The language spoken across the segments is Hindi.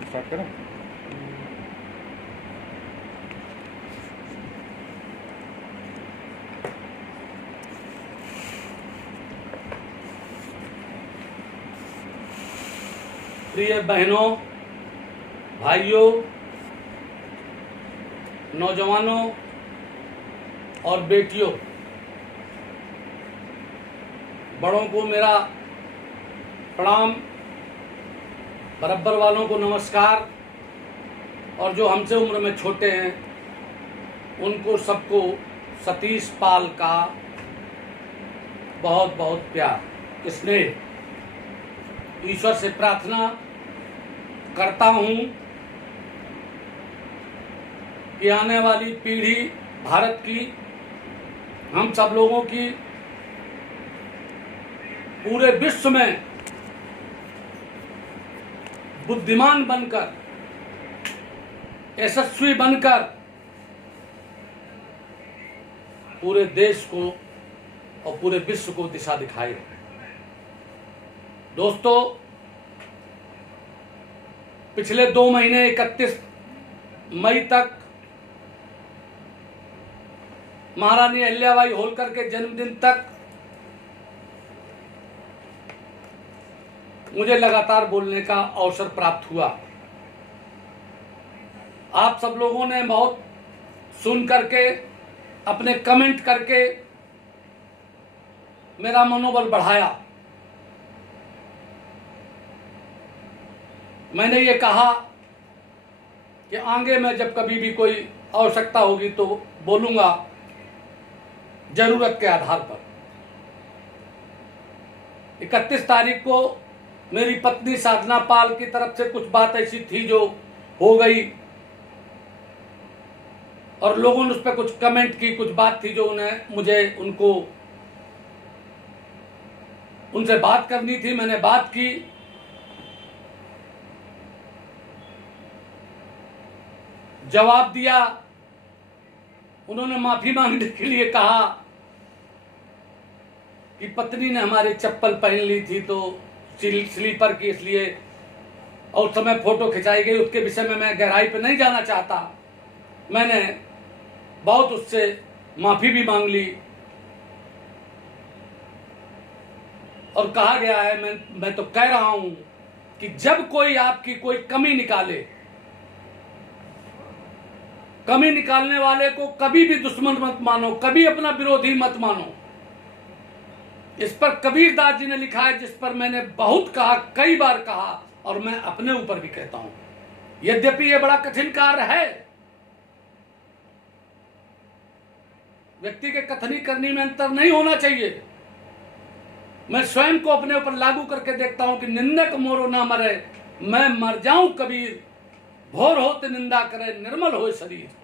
स्टार्ट करें। प्रिय बहनों, भाइयों, नौजवानों और बेटियों, बड़ों को मेरा प्रणाम, बराबर वालों को नमस्कार, और जो हमसे उम्र में छोटे हैं उनको सबको सतीश पाल का बहुत बहुत प्यार, स्नेह। ईश्वर से प्रार्थना करता हूँ कि आने वाली पीढ़ी भारत की, हम सब लोगों की, पूरे विश्व में बुद्धिमान बनकर, यशस्वी बनकर पूरे देश को और पूरे विश्व को दिशा दिखाए। दोस्तों, पिछले 2 महीने 31 मई तक महारानी अहिल्याबाई होलकर के जन्मदिन तक मुझे लगातार बोलने का अवसर प्राप्त हुआ। आप सब लोगों ने बहुत सुन करके, अपने कमेंट करके मेरा मनोबल बढ़ाया। मैंने ये कहा कि आगे मैं जब कभी भी कोई आवश्यकता होगी तो बोलूंगा, जरूरत के आधार पर। 31 तारीख को मेरी पत्नी साधना पाल की तरफ से कुछ बात ऐसी थी जो हो गई, और लोगों ने उस पर कुछ कमेंट की, कुछ बात थी जो मुझे उनसे बात करनी थी। मैंने बात की, जवाब दिया। उन्होंने माफी मांगने के लिए कहा कि पत्नी ने हमारी चप्पल पहन ली थी तो स्लीपर की, इसलिए, और उस समय फोटो खिंचाई गई। उसके विषय में मैं गहराई पे नहीं जाना चाहता। मैंने बहुत उससे माफी भी मांग ली, और कहा गया है, मैं तो कह रहा हूं कि जब कोई आपकी कोई कमी निकाले, कमी निकालने वाले को कभी भी दुश्मन मत मानो, कभी अपना विरोधी मत मानो। इस पर कबीरदास जी ने लिखा है, जिस पर मैंने बहुत कहा, कई बार कहा, और मैं अपने ऊपर भी कहता हूं। यद्यपि यह बड़ा कठिन कार्य है, व्यक्ति के कथनी करनी में अंतर नहीं होना चाहिए। मैं स्वयं को अपने ऊपर लागू करके देखता हूं कि निंदक मोरो ना मरे, मैं मर जाऊं कबीर, भोर होते निंदा करे, निर्मल हो शरीर।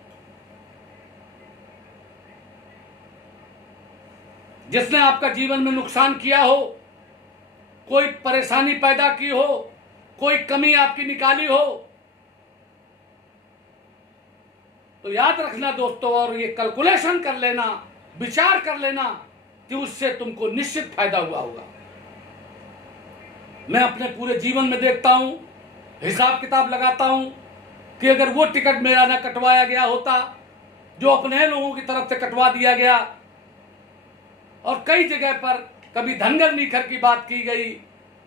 जिसने आपका जीवन में नुकसान किया हो, कोई परेशानी पैदा की हो, कोई कमी आपकी निकाली हो, तो याद रखना दोस्तों, और ये कैलकुलेशन कर लेना, विचार कर लेना कि उससे तुमको निश्चित फायदा हुआ होगा। मैं अपने पूरे जीवन में देखता हूं, हिसाब किताब लगाता हूं कि अगर वो टिकट मेरा ना कटवाया गया होता जो अपने लोगों की तरफ से कटवा दिया गया, और कई जगह पर कभी धनगर नीखर की बात की गई,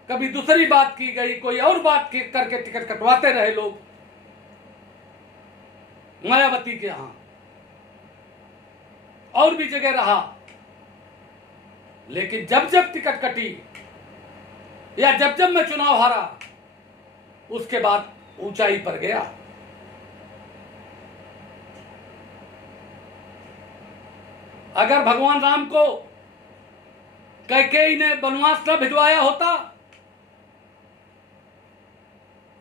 कभी दूसरी बात की गई, कोई और बात करके टिकट कटवाते रहे लोग, मायावती के यहां और भी जगह रहा। लेकिन जब जब टिकट कटी या जब जब मैं चुनाव हारा, उसके बाद ऊंचाई पर गया। अगर भगवान राम को कैकेयी ने वनवास न भिजवाया होता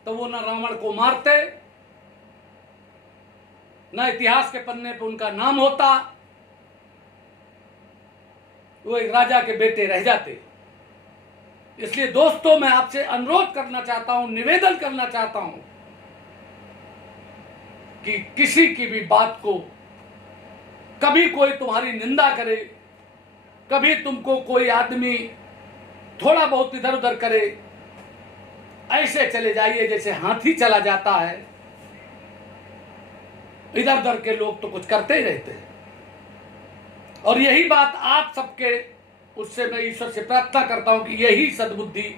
तो वो न रावण को मारते, न इतिहास के पन्ने पर उनका नाम होता, वो एक राजा के बेटे रह जाते। इसलिए दोस्तों, मैं आपसे अनुरोध करना चाहता हूं, निवेदन करना चाहता हूं कि किसी की भी बात को, कभी कोई तुम्हारी निंदा करे, कभी तुमको कोई आदमी थोड़ा बहुत इधर उधर करे, ऐसे चले जाइए जैसे हाथी चला जाता है। इधर उधर के लोग तो कुछ करते ही रहते हैं। और यही बात आप सबके, उससे मैं ईश्वर से प्रार्थना करता हूं कि यही सद्बुद्धि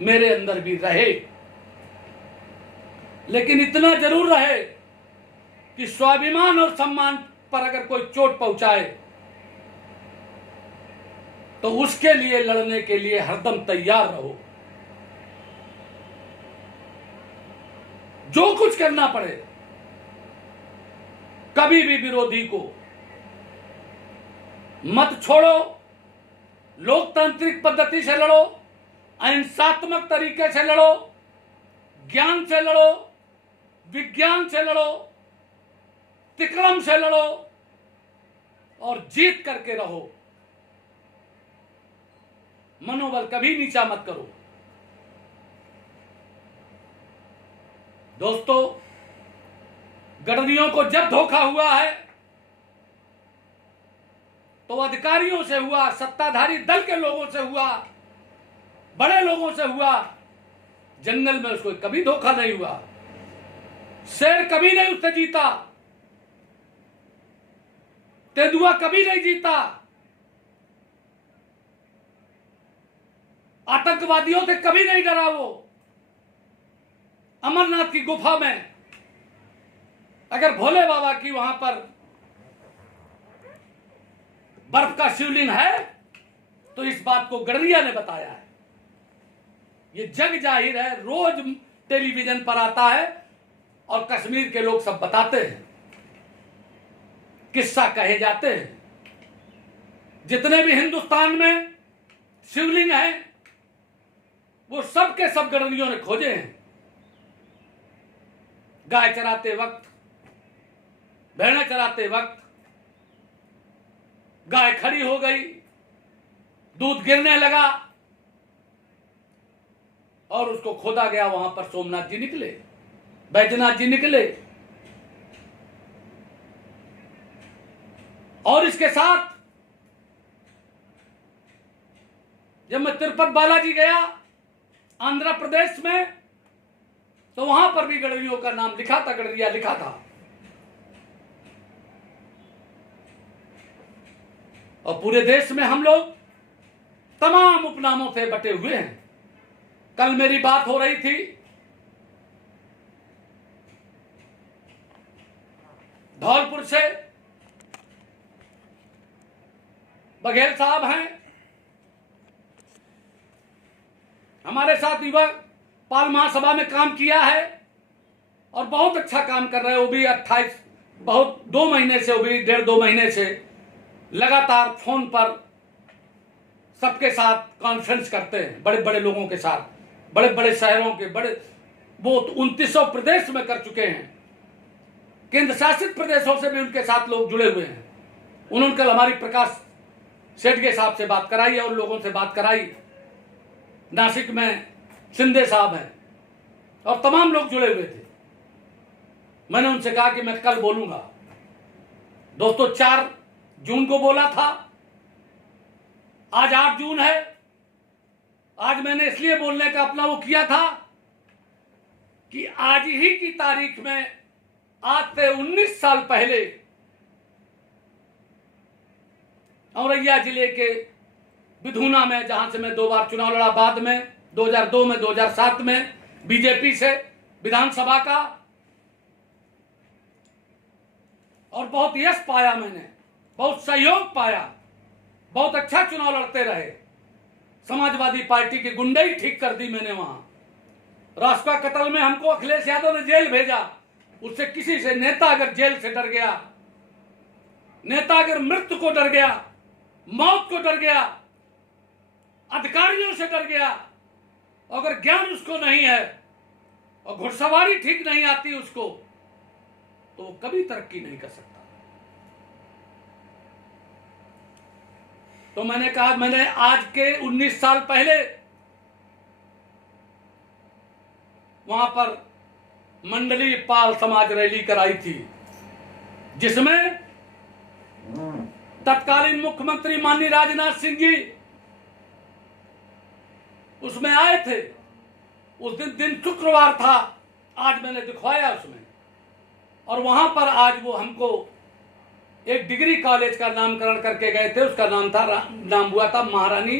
मेरे अंदर भी रहे। लेकिन इतना जरूर रहे कि स्वाभिमान और सम्मान पर अगर कोई चोट पहुंचाए तो उसके लिए लड़ने के लिए हरदम तैयार रहो। जो कुछ करना पड़े, कभी भी विरोधी को मत छोड़ो। लोकतांत्रिक पद्धति से लड़ो, अहिंसात्मक तरीके से लड़ो, ज्ञान से लड़ो, विज्ञान से लड़ो, तिक्रम से लड़ो और जीत करके रहो। मनोबल कभी नीचा मत करो। दोस्तों, गडरियों को जब धोखा हुआ है तो अधिकारियों से हुआ, सत्ताधारी दल के लोगों से हुआ, बड़े लोगों से हुआ। जंगल में उसको कभी धोखा नहीं हुआ। शेर कभी नहीं उससे जीता, तेंदुआ कभी नहीं जीता, आतंकवादियों से कभी नहीं डरा। वो अमरनाथ की गुफा में अगर भोले बाबा की वहां पर बर्फ का शिवलिंग है तो इस बात को गडरिया ने बताया है। ये जग जाहिर है, रोज टेलीविजन पर आता है और कश्मीर के लोग सब बताते हैं, किस्सा कहे जाते हैं। जितने भी हिंदुस्तान में शिवलिंग हैं वो सब के सब गडरियों ने खोजे हैं। गाय चराते वक्त, भेड़ें चराते वक्त गाय खड़ी हो गई, दूध गिरने लगा और उसको खोदा गया। वहां पर सोमनाथ जी निकले, बैजनाथ जी निकले। और इसके साथ जब मैं तिरुपति बालाजी गया आंध्र प्रदेश में तो वहां पर भी गडरियों का नाम लिखा था, गडरिया लिखा था। और पूरे देश में हम लोग तमाम उपनामों से बटे हुए हैं। कल मेरी बात हो रही थी धौलपुर से, बघेल साहब हैं, हमारे साथ युवा पाल महासभा में काम किया है और बहुत अच्छा काम कर रहे हैं। वो भी 28 बहुत 2 महीने से, वो भी 1.5-2 महीने से लगातार फोन पर सबके साथ कॉन्फ्रेंस करते हैं, बड़े बड़े लोगों के साथ, बड़े बड़े शहरों के, बड़े वो 2900 प्रदेश में कर चुके हैं। केंद्र शासित प्रदेशों से भी उनके साथ लोग जुड़े हुए हैं। उन्होंने कल हमारी प्रकाश सेठ के साहब से बात कराई और लोगों से बात कराई। नासिक में शिंदे साहब हैं और तमाम लोग जुड़े हुए थे। मैंने उनसे कहा कि मैं कल बोलूंगा। दोस्तों, 4 जून को बोला था, आज 8 जून है। आज मैंने इसलिए बोलने का अपना वो किया था कि आज ही की तारीख में, आज से 19 साल पहले औरैया जिले के विधुना में, जहां से मैं 2 बार चुनाव लड़ा, बाद में 2002 में, 2007 में बीजेपी से विधानसभा का, और बहुत यश पाया मैंने, बहुत सहयोग पाया, बहुत अच्छा चुनाव लड़ते रहे। समाजवादी पार्टी की गुंडई ठीक कर दी मैंने वहां। राष्ट्रपा कत्ल में हमको अखिलेश यादव ने जेल भेजा। उससे किसी से, नेता अगर जेल से डर गया, नेता अगर मृत्यु को डर गया, मौत को डर गया, अधिकारियों से डर गया, अगर ज्ञान उसको नहीं है और घुड़सवारी ठीक नहीं आती उसको, तो वो कभी तरक्की नहीं कर सकता। तो मैंने कहा, मैंने आज के 19 साल पहले वहां पर मंडली पाल समाज रैली कराई थी, जिसमें तत्कालीन मुख्यमंत्री माननीय राजनाथ सिंह जी उसमें आए थे उस दिन शुक्रवार था, आज मैंने दिखवाया उसमें। और वहां पर आज वो हमको एक डिग्री कॉलेज का नामकरण करके गए थे। उसका नाम हुआ था महारानी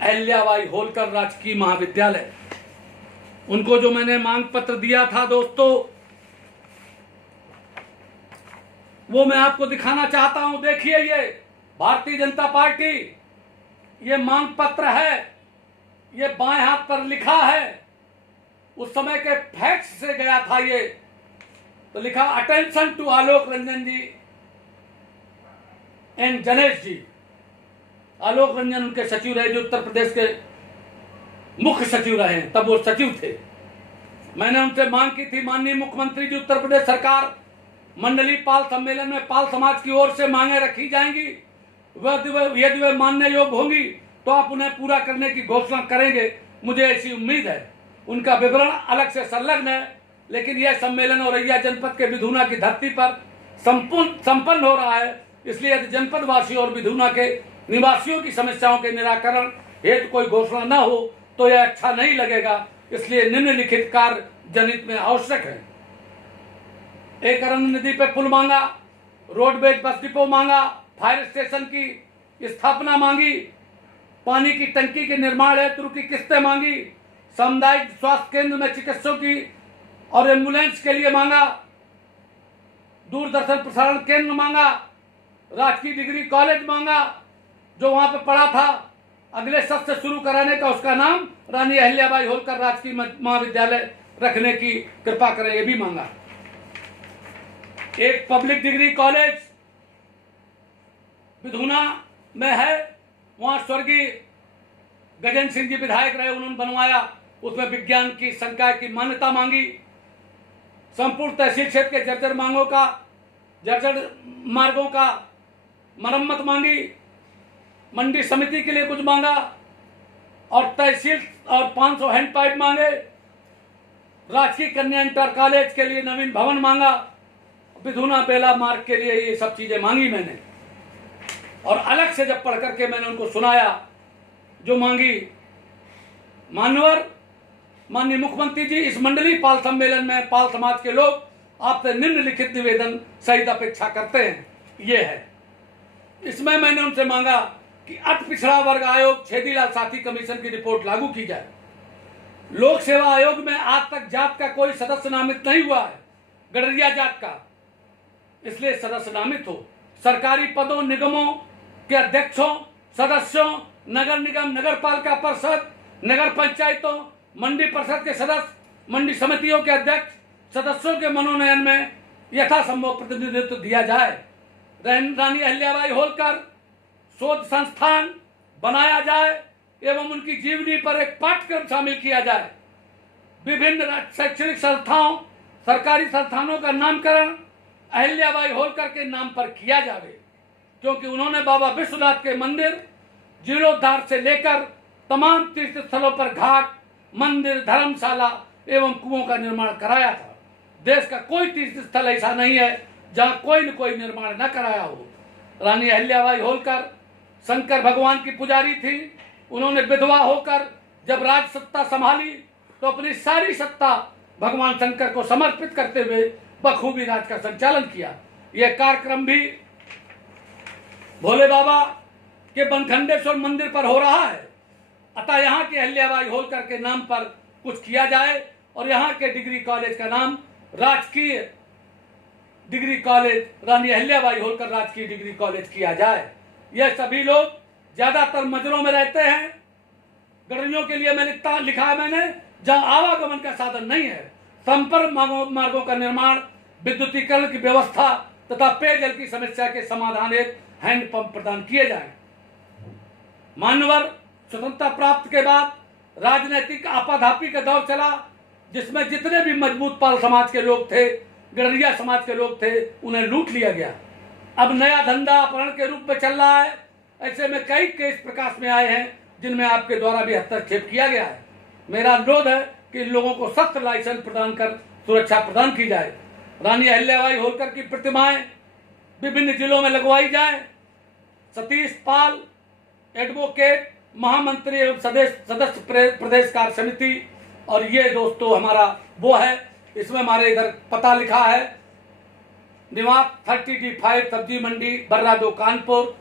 अहिल्याबाई होलकर राजकीय महाविद्यालय। उनको जो मैंने मांग पत्र दिया था दोस्तों, वो मैं आपको दिखाना चाहता हूं। देखिए, ये भारतीय जनता पार्टी, ये मांग पत्र है, ये बाएं हाथ पर लिखा है। उस समय के फैक्स से गया था ये, तो लिखा attention to Alok Ranjan ji and Ganesh ji. Alok Ranjan उनके सचिव रहे, जो उत्तर प्रदेश के मुख्य सचिव रहे हैं, तब वो सचिव थे। मैंने उनसे मांग की थी, माननीय मुख्यमंत्री जी, उत्तर प्रदेश सरकार मंडलीय पाल सम्मेलन में पाल समाज की ओर से मांगे रखी जाएंगी, यदि वे मानने योग्य होंगी तो आप उन्हें पूरा करने की घोषणा करेंगे। मुझे ऐसी उम्मीद है। उनका विवरण अलग से संलग्न है, लेकिन यह सम्मेलन औरैया जनपद के विधुना की धरती पर संपन्न हो रहा है। इसलिए यदि जनपद वासियों और विधुना के निवासियों की समस्याओं के निराकरण हेतु कोई घोषणा न हो तो यह अच्छा नहीं लगेगा। इसलिए निम्नलिखित कार्य जनहित में आवश्यक है। एक अरण्य नदी पे पुल मांगा, रोडवेज बस डिपो मांगा, फायर स्टेशन की स्थापना मांगी, पानी की टंकी के निर्माण हेतु की किस्तें मांगी, सामुदायिक स्वास्थ्य केंद्र में चिकित्सकों की और एम्बुलेंस के लिए मांगा, दूरदर्शन प्रसारण केंद्र मांगा, राजकीय डिग्री कॉलेज मांगा जो वहां पे पड़ा था, अगले सत्र से शुरू कराने का उसका नाम रानी अहिल्याबाई होलकर राजकीय महाविद्यालय रखने की कृपा करें, ये भी मांगा। एक पब्लिक डिग्री कॉलेज विधुना में है, वहां स्वर्गीय गजेंद्र सिंह जी विधायक रहे, उन्होंने बनवाया। उसमें विज्ञान की संकाय की मान्यता मांगी। संपूर्ण तहसील क्षेत्र के जर्जर मार्गों का मरम्मत मांगी। मंडी समिति के लिए कुछ मांगा और तहसील और 500 हैंड पाइप मांगे। राजकीय कन्या इंटर कॉलेज के लिए नवीन भवन मांगा। विधुना बेला मार्ग के लिए ये सब चीजें मांगी मैंने, और अलग से जब पढ़ करके मैंने उनको सुनाया जो मांगी। माननीय मुख्यमंत्री जी, इस मंडलीय पाल सम्मेलन में पाल समाज के लोग आपसे निम्नलिखित निवेदन सहित अपेक्षा करते हैं। ये है, इसमें मैंने उनसे मांगा कि अति पिछड़ा वर्ग आयोग छेदीलाल साथी कमीशन की रिपोर्ट लागू की जाए। लोक सेवा आयोग में आज तक जात का कोई सदस्य नामित नहीं हुआ है, गडरिया जात का, इसलिए सदस्य नामित हो। सरकारी पदों, निगमों के अध्यक्षों, सदस्यों, नगर निगम, नगर पालिका परिषद, नगर पंचायतों, मंडी परिषद के सदस्य, मंडी समितियों के अध्यक्ष, सदस्यों के मनोनयन में यथासंभव प्रतिनिधित्व दिया जाए। रानी अहिल्याबाई होलकर शोध संस्थान बनाया जाए एवं उनकी जीवनी पर एक पाठ्यक्रम शामिल किया जाए। विभिन्न शैक्षणिक संस्थाओं, सरकारी संस्थानों का नामकरण अहिल्याबाई होलकर के नाम पर किया जाए, क्योंकि उन्होंने बाबा विश्वनाथ के मंदिर, जीर्णोद्धार से लेकर तमाम तीर्थ स्थलों पर घाट, मंदिर, धर्मशाला एवं कुओं का निर्माण कराया था। देश का कोई तीर्थ स्थल ऐसा नहीं है जहां कोई न कोई निर्माण न कराया हो। रानी अहिल्याबाई होलकर शंकर भगवान की पुजारी थी। उन्होंने विधवा होकर जब राज सत्ता संभाली तो अपनी सारी सत्ता भगवान शंकर को समर्पित करते हुए बखूबी राज का संचालन किया। यह कार्यक्रम भी भोले बाबा के बनखंडेश्वर मंदिर पर हो रहा है। अतः यहाँ के अहिल्याबाई होलकर के नाम पर कुछ किया जाए और यहाँ के डिग्री कॉलेज का नाम राजकीय डिग्री कॉलेज, रानी अहिल्याबाई होलकर राजकीय डिग्री कॉलेज किया जाए। यह सभी लोग ज्यादातर मजरों में रहते हैं। गडरियों के लिए मैंने लिखा है मैंने, जहाँ आवागमन का साधन नहीं है, संपर्क मार्गों का निर्माण, विद्युतीकरण की व्यवस्था तथा पेयजल की समस्या के समाधान हेतु हैंडपंप प्रदान किए जाएं। मान्यवर, स्वतंत्रता प्राप्त के बाद राजनीतिक आपाधापी का दौर चला, जिसमें जितने भी मजबूत पाल समाज के लोग थे, गडरिया समाज के लोग थे, उन्हें लूट लिया गया। अब नया धंधा अपहरण के रूप में चल रहा है। ऐसे में कई केस प्रकाश में आए हैं जिनमें आपके द्वारा भी हस्तक्षेप किया गया है। मेरा अनुरोध है कि इन लोगों को सख्त लाइसेंस प्रदान कर सुरक्षा प्रदान की जाए। रानी अहिल्याबाई होलकर की प्रतिमाएं विभिन्न जिलों में लगवाई जाए। सतीश पाल एडवोकेट, महामंत्री एवं सदस्य प्रदेश कार्य समिति और ये दोस्तों हमारा वो है, इसमें हमारे इधर पता लिखा है, निवास 30D5 सब्जी मंडी बर्रा 2 कानपुर।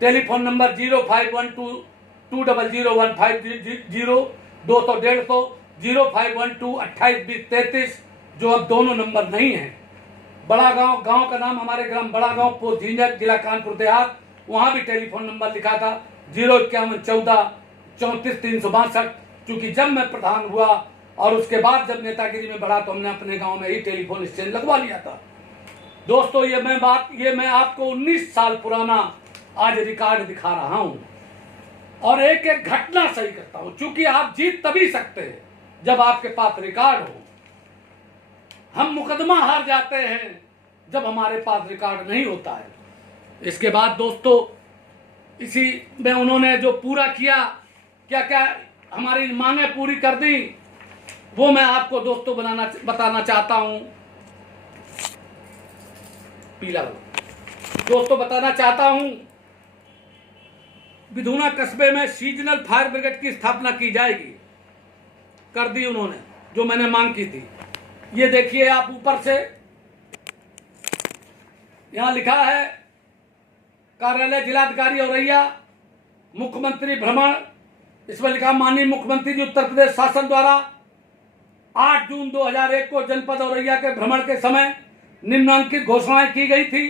टेलीफोन नंबर 0512200150, 200-150-0512-2820-33, जो अब दोनों नंबर नहीं है। बड़ा गांव, गांव का नाम हमारे ग्राम बड़ा गांव, पोस्ट झिंझक, जिला कानपुर देहात। वहां भी टेलीफोन नंबर लिखा था 05114-34-362। चूंकि जब मैं प्रधान हुआ और उसके बाद जब नेतागिरी में बढ़ा तो हमने अपने गांव में ही टेलीफोन स्टैंड लगवा लिया था। दोस्तों ये मैं आपको 19 साल पुराना आज रिकॉर्ड दिखा रहा हूं और एक एक घटना सही करता हूं, क्योंकि आप जीत तभी सकते हैं जब आपके पास रिकॉर्ड हो। हम मुकदमा हार जाते हैं जब हमारे पास रिकॉर्ड नहीं होता है। इसके बाद दोस्तों इसी में उन्होंने जो पूरा किया, क्या क्या हमारी मांगे पूरी कर दी, वो मैं आपको दोस्तों बताना चाहता हूं। पीला दोस्तों बताना चाहता हूं, विधुना कस्बे में सीजनल फायर ब्रिगेड की स्थापना की जाएगी, कर दी उन्होंने, जो मैंने मांग की थी। ये देखिए आप ऊपर से यहां लिखा है, कार्यालय जिलाधिकारी औरैया, मुख्यमंत्री भ्रमण। इसमें लिखा, माननीय मुख्यमंत्री जी उत्तर प्रदेश शासन द्वारा 8 जून 2001 को जनपद औरैया के भ्रमण के समय निम्नलिखित घोषणाएं की गई थी।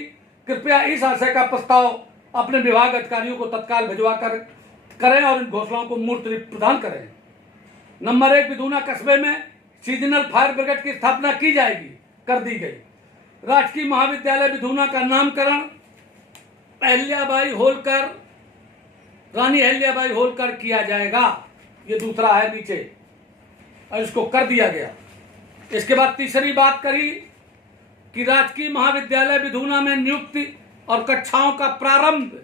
कृपया इस आशय का प्रस्ताव अपने विभाग अधिकारियों को तत्काल भिजवा कर करें और इन घोषणाओं को मूर्त रूप प्रदान करें। नंबर 1, विधुना कस्बे में सीजनल फायर ब्रिगेड की स्थापना की जाएगी, कर दी गई। राजकीय महाविद्यालय विधुना का नामकरण अहिल्याबाई होलकर, रानी अहिल्याबाई होलकर किया जाएगा। ये दूसरा है नीचे, और इसको कर दिया गया। इसके बाद तीसरी बात करी कि राजकीय महाविद्यालय विधुना में नियुक्ति और कक्षाओं का प्रारंभ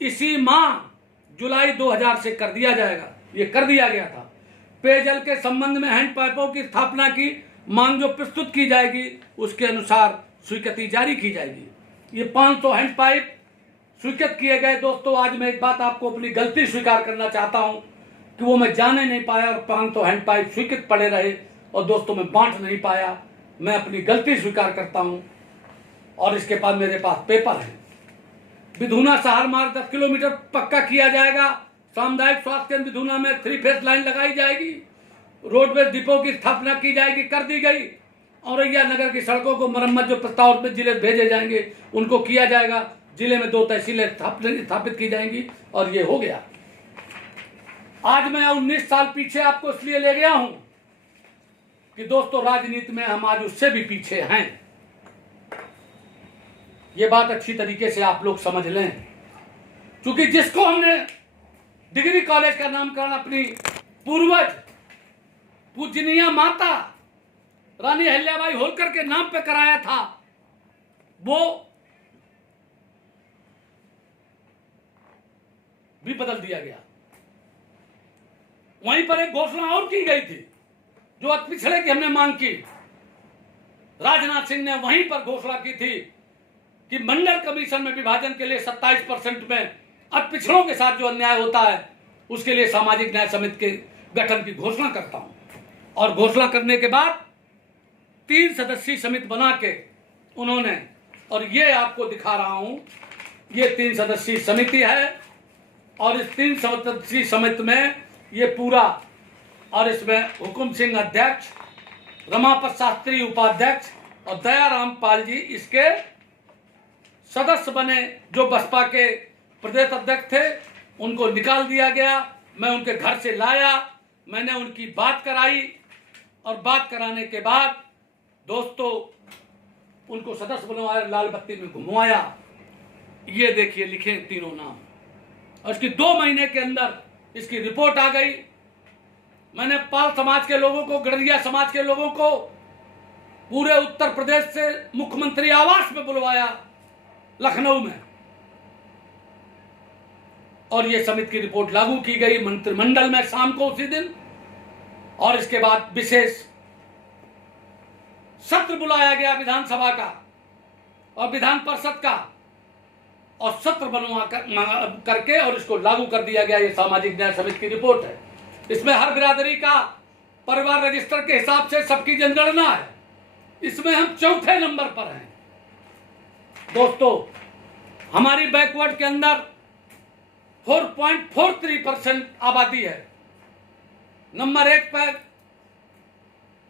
इसी माह जुलाई 2000 से कर दिया जाएगा। ये कर दिया गया था। पेयजल के संबंध में हैंडपाइपों की स्थापना की मांग जो प्रस्तुत की जाएगी उसके अनुसार स्वीकृति जारी की जाएगी। ये 500 हैंडपाइप स्वीकृत किए गए। दोस्तों आज मैं एक बात आपको अपनी गलती स्वीकार करना चाहता हूं कि वो मैं जाने नहीं पाया और 500 हैंडपाइप स्वीकृत पड़े रहे और दोस्तों मैं बांट नहीं पाया। मैं अपनी गलती स्वीकार करता हूं और इसके बाद मेरे पास पेपर है। विधुना शहर मार्ग 10 किलोमीटर पक्का किया जाएगा। सामुदायिक स्वास्थ्य केंद्र विधुना में 3 फेस लाइन लगाई जाएगी। रोडवेज डिपो की स्थापना की जाएगी, कर दी गई। औरैया नगर की सड़कों को मरम्मत जो प्रस्ताव में जिले भेजे जाएंगे उनको किया जाएगा। जिले में 2 तहसीलें स्थापित की जाएंगी और ये हो गया। आज मैं 19 साल पीछे आपको इसलिए ले गया हूं कि दोस्तों राजनीति में हम आज उससे भी पीछे हैं। ये बात अच्छी तरीके से आप लोग समझ लें, क्योंकि जिसको हमने डिग्री कॉलेज का नामकरण अपनी पूर्वज पूजनीय माता रानी अहिल्याबाई होलकर के नाम पे कराया था, वो भी बदल दिया गया। वहीं पर एक घोषणा और की गई थी जो अति पिछड़े की हमने मांग की। राजनाथ सिंह ने वहीं पर घोषणा की थी कि मंडल कमीशन में विभाजन के लिए 27% में अति पिछड़ों के साथ जो अन्याय होता है उसके लिए सामाजिक न्याय समिति के गठन की घोषणा करता हूं। और घोषणा करने के बाद 3 सदस्यीय समिति बना के उन्होंने, और ये आपको दिखा रहा हूं, ये 3 सदस्यीय समिति है और इस 3 सदस्यीय समिति में ये पूरा, और इसमें हुकुम सिंह अध्यक्ष, रमापत शास्त्री उपाध्यक्ष और दयाराम पाल जी इसके सदस्य बने। जो बसपा के प्रदेश अध्यक्ष थे उनको निकाल दिया गया। मैं उनके घर से लाया, मैंने उनकी बात कराई और बात कराने के बाद दोस्तों उनको सदस्य बनवाया, लाल बत्ती में घुमवाया। ये देखिए लिखे तीनों नाम, और इसकी 2 महीने के अंदर इसकी रिपोर्ट आ गई। मैंने पाल समाज के लोगों को, गड़रिया समाज के लोगों को पूरे उत्तर प्रदेश से मुख्यमंत्री आवास में बुलवाया लखनऊ में, और यह समिति की रिपोर्ट लागू की गई मंत्रिमंडल में शाम को उसी दिन। और इसके बाद विशेष सत्र बुलाया गया विधानसभा का और विधान परिषद का, और सत्र बनवा करके और इसको लागू कर दिया गया। ये सामाजिक न्याय समिति की रिपोर्ट है। इसमें हर बिरादरी का परिवार रजिस्टर के हिसाब से सबकी जनगणना है, इसमें हम चौथे नंबर पर हैं। दोस्तों, हमारी बैकवर्ड के अंदर 4.43% आबादी है। नंबर 1 पर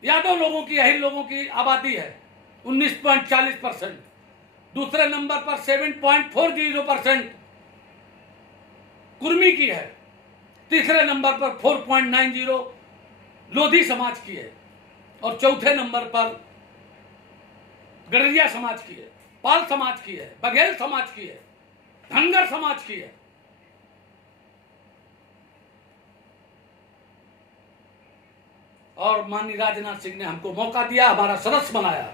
यादव लोगों की, अहिर लोगों की आबादी है 19.40%। दूसरे नंबर पर 7.40% कुर्मी की है। तीसरे नंबर पर 4.90 लोधी समाज की है और चौथे नंबर पर गडरिया समाज की है, पाल समाज की है, बघेल समाज की है, धनगर समाज की है। और माननीय राजनाथ सिंह ने हमको मौका दिया, हमारा सदस्य बनाया,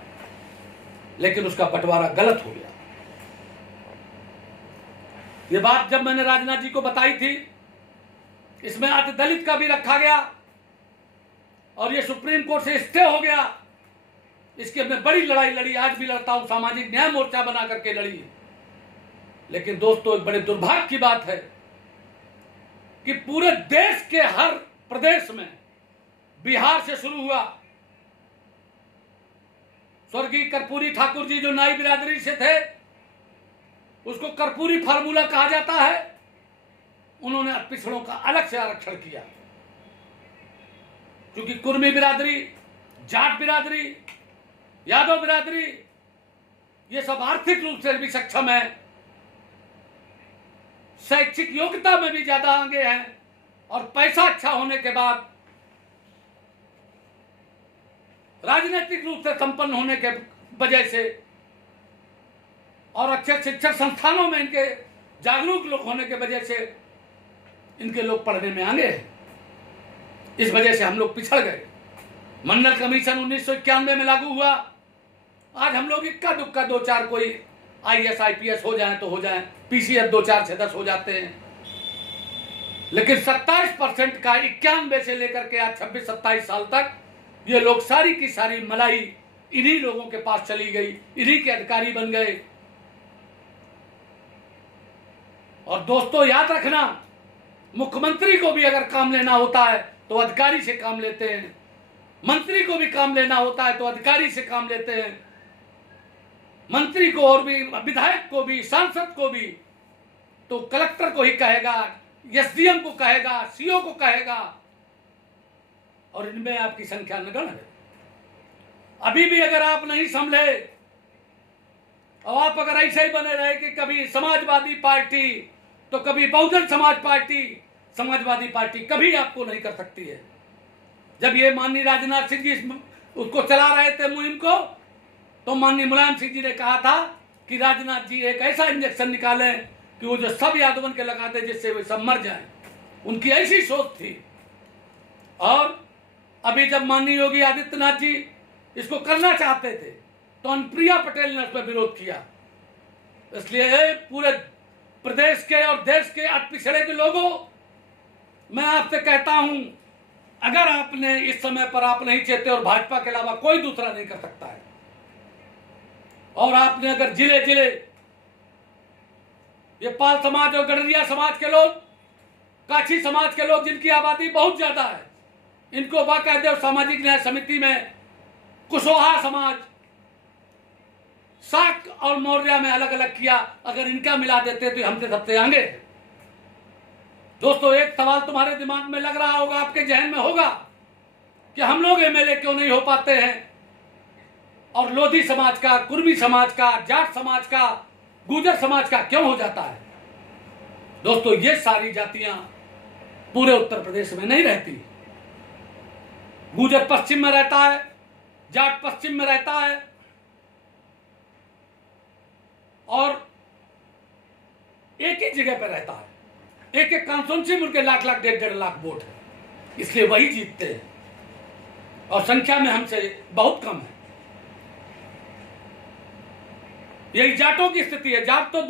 लेकिन उसका बंटवारा गलत हो गया। ये बात जब मैंने राजनाथ जी को बताई थी, इसमें अति दलित का भी रखा गया और ये सुप्रीम कोर्ट से स्टे हो गया। इसकी हमने बड़ी लड़ाई लड़ी, आज भी लड़ता हूं, सामाजिक न्याय मोर्चा बना करके लड़ी। लेकिन दोस्तों, एक बड़े दुर्भाग्य की बात है कि पूरे देश के हर प्रदेश में, बिहार से शुरू हुआ, स्वर्गीय कर्पूरी ठाकुर जी जो नाई बिरादरी से थे, उसको कर्पूरी फार्मूला कहा जाता है, उन्होंने पिछड़ों का अलग से आरक्षण किया। क्योंकि कुर्मी बिरादरी, जाट बिरादरी, यादव बिरादरी, ये सब आर्थिक रूप से भी सक्षम है, शैक्षिक योग्यता में भी ज्यादा आगे हैं और पैसा अच्छा होने के बाद राजनीतिक रूप से संपन्न होने के वजह से और अच्छे शिक्षण संस्थानों में इनके जागरूक लोग होने के वजह से इनके लोग पढ़ने में आगे हैं। इस वजह से हम लोग पिछड़ गए। मंडल कमीशन 1991 में लागू हुआ। आज हम लोग इक्का दुक्का 2-4 कोई IAS IPS हो जाए तो हो जाए, PCS 2-4 से 10 हो जाते हैं, लेकिन 27% का 91 से लेकर के आज 26-27 साल तक ये लोग सारी की सारी मलाई इन्हीं लोगों के पास चली गई, इन्हीं के अधिकारी बन गए। और दोस्तों, याद रखना, मुख्यमंत्री को भी अगर काम लेना होता है तो अधिकारी से काम लेते हैं, मंत्री को भी काम लेना होता है तो अधिकारी से काम लेते हैं, मंत्री को और भी, विधायक को भी, सांसद को भी तो कलेक्टर को ही कहेगा, SDM को कहेगा, CO को कहेगा, और इनमें आपकी संख्या नगण्य है। अभी भी अगर आप नहीं संभले और आप अगर ऐसे ही बने रहे कि कभी समाजवादी पार्टी तो कभी बहुजन समाज पार्टी, समाजवादी पार्टी कभी आपको नहीं कर सकती है। जब ये माननीय राजनाथ सिंह जी उसको चला रहे थे मुहिम को, तो माननीय मुलायम सिंह जी ने कहा था कि राजनाथ जी एक ऐसा इंजेक्शन निकालें कि वो जो सब यादवन के लगा दे जिससे वे सब मर जाएं। उनकी ऐसी सोच थी। और अभी जब माननीय योगी आदित्यनाथ जी इसको करना चाहते थे तो अनुप्रिया पटेल ने उस पर विरोध किया। इसलिए पूरे प्रदेश के और देश के अति पिछड़े के लोगों, मैं आपसे कहता हूं, अगर आपने इस समय पर आप नहीं चाहते और भाजपा के अलावा कोई दूसरा नहीं कर सकता है, और आपने अगर जिले जिले ये पाल समाज और गडरिया समाज के लोग, काछी समाज के लोग जिनकी आबादी बहुत ज्यादा है, इनको बाकायदे सामाजिक न्याय समिति में कुशवाहा समाज, शाक और मौर्य में अलग अलग किया। अगर इनका मिला देते तो हमसे सबसे आगे। दोस्तों, एक सवाल तुम्हारे दिमाग में लग रहा होगा, आपके जहन में होगा कि हम लोग MLA क्यों नहीं हो पाते हैं, और लोधी समाज का, कुर्मी समाज का, जाट समाज का, गुर्जर समाज का क्यों हो जाता है। दोस्तों, ये सारी जातियां पूरे उत्तर प्रदेश में नहीं रहती। गुर्जर पश्चिम में रहता है, जाट पश्चिम में रहता है, और एक ही जगह पर रहता है। एक एक कॉन्स्टिट्यूंसी में उनके लाख लाख 1.5 लाख वोट है, इसलिए वही जीतते हैं, और संख्या में हमसे बहुत कम है। यही जाटों की स्थिति है। जाट तो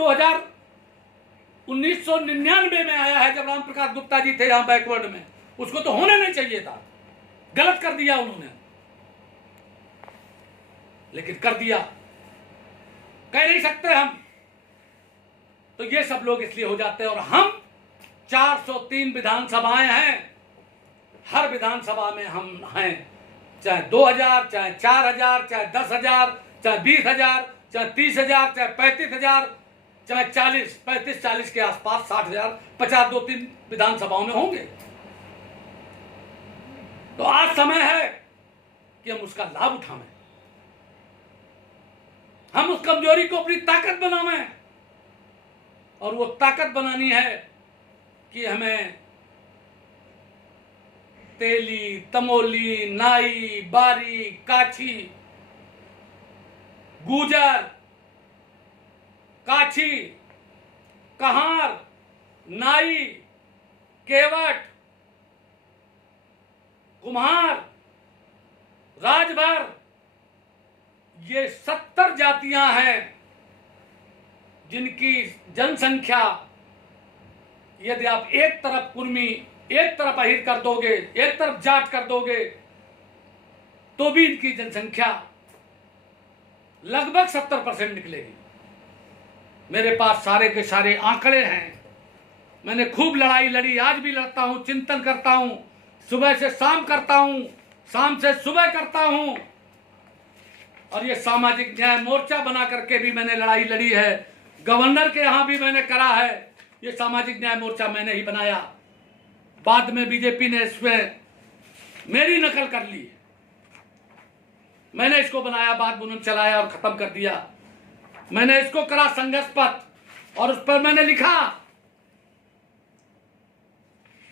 1999 में आया है, जब राम प्रकाश गुप्ता जी थे यहां बैकवर्ड में, उसको तो होने नहीं चाहिए था, गलत कर दिया उन्होंने, लेकिन कर दिया, कह नहीं सकते हम। तो ये सब लोग इसलिए हो जाते हैं। और हम 403 विधानसभाएं हैं, हर विधानसभा में हम हैं, चाहे 2000, चाहे 4000, चाहे 10,000, चाहे 20,000, चाहे 30,000, चाहे 35,000, चाहे 35-40 के आसपास, 60,000, 50 2-3 विधानसभाओं में होंगे। तो आज समय है कि हम उसका लाभ उठाएं, हम उस कमजोरी को अपनी ताकत बनावें। और वो ताकत बनानी है कि हमें तेली, तमोली, नाई, बारी, काछी, गुजर, काछी, कहार, नाई, केवट, कुम्हार, राजभर, ये 70 जातियां हैं जिनकी जनसंख्या, यदि आप एक तरफ कुर्मी, एक तरफ अहिर कर दोगे, एक तरफ जाट कर दोगे, तो भी इनकी जनसंख्या लगभग 70% निकलेगी। मेरे पास सारे के सारे आंकड़े हैं। मैंने खूब लड़ाई लड़ी, आज भी लड़ता हूं, चिंतन करता हूं, सुबह से शाम करता हूं, शाम से सुबह करता हूं। और ये सामाजिक न्याय मोर्चा बना करके भी मैंने लड़ाई लड़ी है, गवर्नर के यहां भी मैंने करा है। ये सामाजिक न्याय मोर्चा मैंने ही बनाया, बाद में बीजेपी ने इसमें मेरी नकल कर ली। मैंने इसको बनाया, बाद में उन्होंने चलाया और खत्म कर दिया। मैंने इसको करा संघर्ष पथ, और उस पर मैंने लिखा,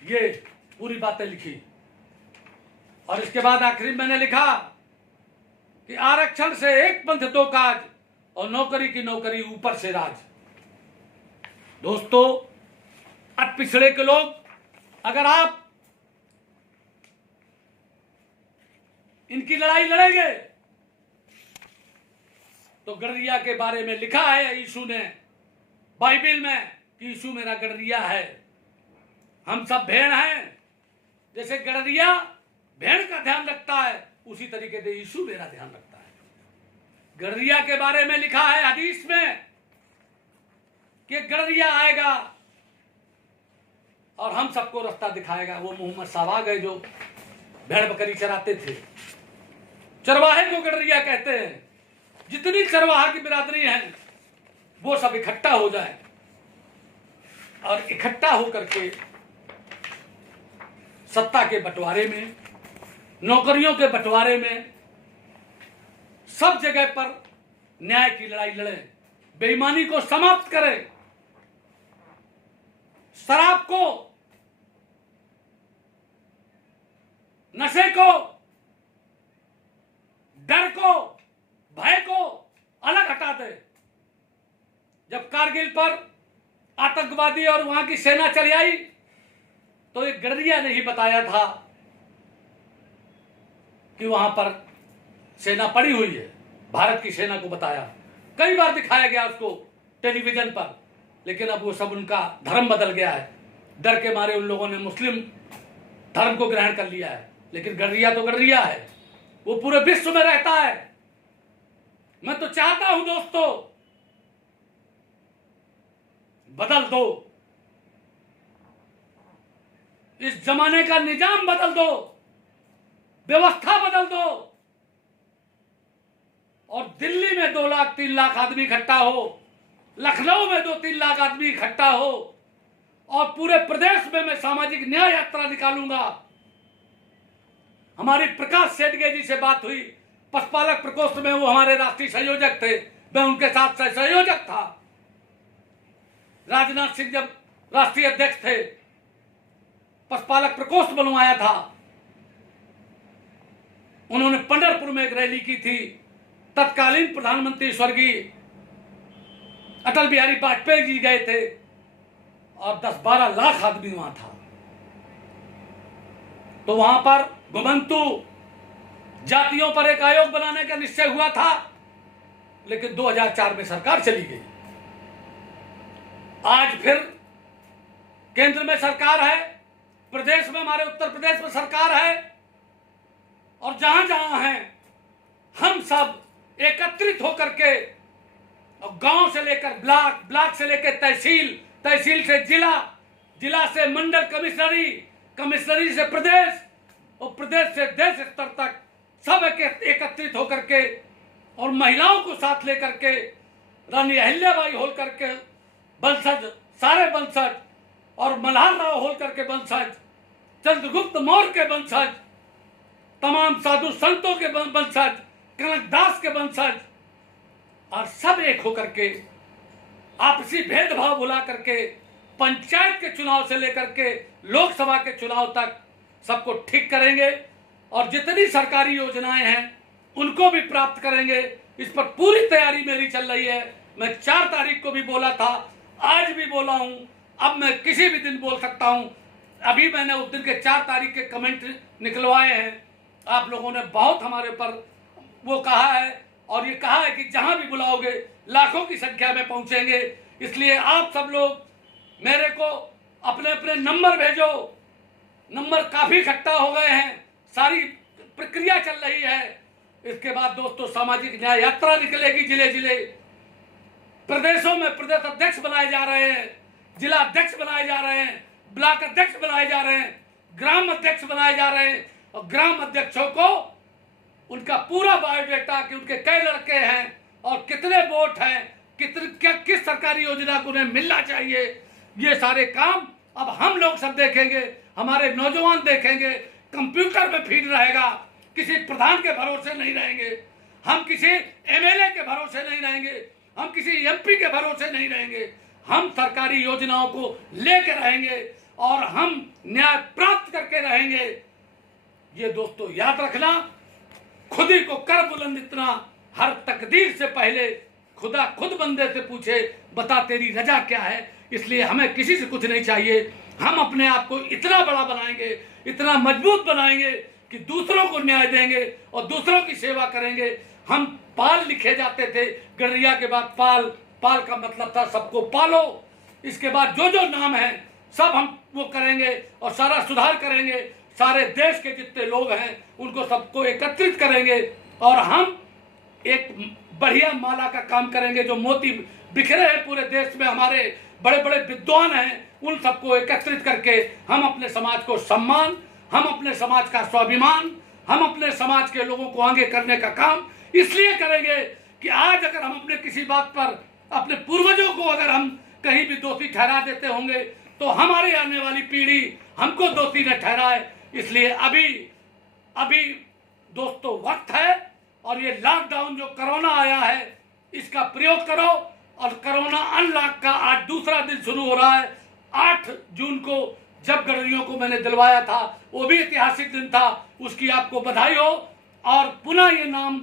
ये पूरी बातें लिखी। और इसके बाद आखिरी मैंने लिखा कि आरक्षण से एक पंथ दो काज, और नौकरी की नौकरी ऊपर से राज। दोस्तों, अति पिछड़े के लोग, अगर आप इनकी लड़ाई लड़ेंगे तो गडरिया के बारे में लिखा है यीशु ने बाइबल में कि यीशु मेरा गडरिया है। हम सब भेड़ हैं, जैसे गडरिया भेड़ का ध्यान रखता है, उसी तरीके से यीशु मेरा ध्यान रखता है। गडरिया के बारे में लिखा है हदीस में कि गडरिया आएगा और हम सबको रास्ता दिखाएगा। वो मोहम्मद साहब आ गए जो भेड़ बकरी चराते थे। चरवाहे को गडरिया कहते हैं। जितनी चरवाहा की बिरादरी है वो सब इकट्ठा हो जाए, और इकट्ठा होकर के सत्ता के बंटवारे में, नौकरियों के बंटवारे में, सब जगह पर न्याय की लड़ाई लड़ें, बेईमानी को समाप्त करें, शराब को, नशे को, डर को, भय को अलग हटा दे। जब कारगिल पर आतंकवादी और वहां की सेना चली आई तो एक गडरिया ने ही बताया था कि वहां पर सेना पड़ी हुई है। भारत की सेना को बताया, कई बार दिखाया गया उसको टेलीविजन पर, लेकिन अब वो सब, उनका धर्म बदल गया है। डर के मारे उन लोगों ने मुस्लिम धर्म को ग्रहण कर लिया है। लेकिन गडरिया तो गडरिया है, वो पूरे विश्व में रहता है। मैं तो चाहता हूं दोस्तों, बदल दो, इस जमाने का निजाम बदल दो, व्यवस्था बदल दो, और दिल्ली में 2 लाख 3 लाख आदमी इकट्ठा हो, लखनऊ में 2-3 लाख आदमी इकट्ठा हो, और पूरे प्रदेश में मैं सामाजिक न्याय यात्रा निकालूंगा। हमारी प्रकाश सेठगे जी से बात हुई, पशुपालक प्रकोष्ठ में, वो हमारे राष्ट्रीय संयोजक थे, मैं उनके साथ संयोजक था। राजनाथ सिंह जब राष्ट्रीय अध्यक्ष थे, पशुपालक प्रकोष्ठ बनवाया था। उन्होंने पंढरपुर में एक रैली की थी। तत्कालीन प्रधानमंत्री स्वर्गीय अटल बिहारी वाजपेयी जी गए थे, और 10-12 लाख आदमी वहां था। तो वहां पर घुमंतु जातियों पर एक आयोग बनाने का निश्चय हुआ था, लेकिन 2004 में सरकार चली गई। आज फिर केंद्र में सरकार है, प्रदेश में, हमारे उत्तर प्रदेश में सरकार है, और जहां जहां हैं हम सब एकत्रित होकर के, और गांव से लेकर ब्लॉक, ब्लॉक से लेकर तहसील, तहसील से जिला, जिला से मंडल कमिश्नरी, कमिश्नरी से प्रदेश, और प्रदेश से देश स्तर तक सब एकत्रित होकर के और महिलाओं को साथ लेकर के रानी अहिल्याबाई होलकर के वंशज, सारे वंशज, और मल्हार राव होलकर के वंशज, चंद्रगुप्त मौर्य के वंशज, तमाम साधु संतों के वंशज, कनकदास के वंशज, और सब एक होकर के आपसी भेदभाव भुला करके पंचायत के चुनाव से लेकर के लोकसभा के चुनाव तक सबको ठीक करेंगे और जितनी सरकारी योजनाएं हैं उनको भी प्राप्त करेंगे। इस पर पूरी तैयारी मेरी चल रही है। मैं 4 तारीख को भी बोला था, आज भी बोला हूं, अब मैं किसी भी दिन बोल सकता हूं। अभी मैंने उस दिन के 4 तारीख के कमेंट निकलवाए हैं। आप लोगों ने बहुत हमारे पर वो कहा है और ये कहा है कि जहां भी बुलाओगे लाखों की संख्या में पहुंचेंगे। इसलिए आप सब लोग मेरे को अपने अपने नंबर भेजो। नंबर काफी इकट्ठा हो गए हैं, सारी प्रक्रिया चल रही है। इसके बाद दोस्तों सामाजिक न्याय यात्रा निकलेगी, जिले जिले प्रदेशों में प्रदेश अध्यक्ष बनाए जा रहे हैं, जिला अध्यक्ष बनाए जा रहे हैं, ब्लॉक अध्यक्ष बनाए जा रहे हैं, ग्राम अध्यक्ष बनाए जा रहे हैं। और ग्राम अध्यक्षों को उनका पूरा बायोडेटा कि उनके कई लड़के हैं और कितने वोट हैं, किस सरकारी योजना को उन्हें मिलना चाहिए, ये सारे काम अब हम लोग सब देखेंगे, हमारे नौजवान देखेंगे। कंप्यूटर में फीड रहेगा, किसी प्रधान के भरोसे नहीं रहेंगे, हम किसी एमएलए के भरोसे नहीं रहेंगे, हम किसी एमपी के भरोसे नहीं रहेंगे। हम सरकारी योजनाओं को लेकर रहेंगे और हम न्याय प्राप्त करके रहेंगे। ये दोस्तों याद रखना, खुद ही को कर बुलंद इतना, हर तकदीर से पहले खुदा खुद बंदे से पूछे बता तेरी रजा क्या है। इसलिए हमें किसी से कुछ नहीं चाहिए। हम अपने आप को इतना बड़ा बनाएंगे, इतना मजबूत बनाएंगे कि दूसरों को न्याय देंगे और दूसरों की सेवा करेंगे। हम पाल लिखे जाते थे, गणरिया के बाद पाल, पाल का मतलब था सबको पालो। इसके बाद जो जो नाम है सब हम वो करेंगे और सारा सुधार करेंगे। सारे देश के जितने लोग हैं उनको सबको एकत्रित करेंगे और हम एक बढ़िया माला का काम करेंगे। जो मोती बिखरे हैं पूरे देश में, हमारे बड़े बड़े विद्वान हैं, उन सबको एकत्रित करके हम अपने समाज को सम्मान, हम अपने समाज का स्वाभिमान, हम अपने समाज के लोगों को आगे करने का काम इसलिए करेंगे कि आज अगर हम अपने किसी बात पर अपने पूर्वजों को अगर हम कहीं भी दोषी ठहरा देते होंगे तो हमारे आने वाली पीढ़ी हमको दोषी न ठहराए। इसलिए अभी दोस्तों वक्त है और ये लॉकडाउन जो कोरोना आया है इसका प्रयोग करो। और कोरोना अनलॉक का आज दूसरा दिन शुरू हो रहा है। 8 जून को जब गणरियों को मैंने दिलवाया था वो भी ऐतिहासिक दिन था, उसकी आपको बधाई हो। और पुनः ये नाम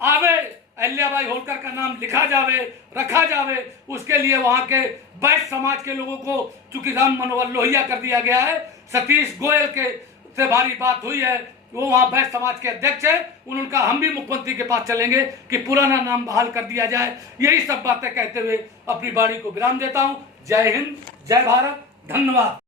आवे, अहिल्याबाई होलकर का नाम लिखा जावे, रखा जावे, उसके लिए वहां के बैठ समाज के लोगों को चूंकि राम मनोहर लोहिया कर दिया गया है। सतीश गोयल के से भारी बात हुई है, वो वहां बैठ समाज के अध्यक्ष है, उनका हम भी मुख्यमंत्री के पास चलेंगे कि पुराना नाम बहाल कर दिया जाए। यही सब बातें कहते हुए अपनी वाणी को विराम देता हूं। जय हिंद, जय भारत, धन्यवाद।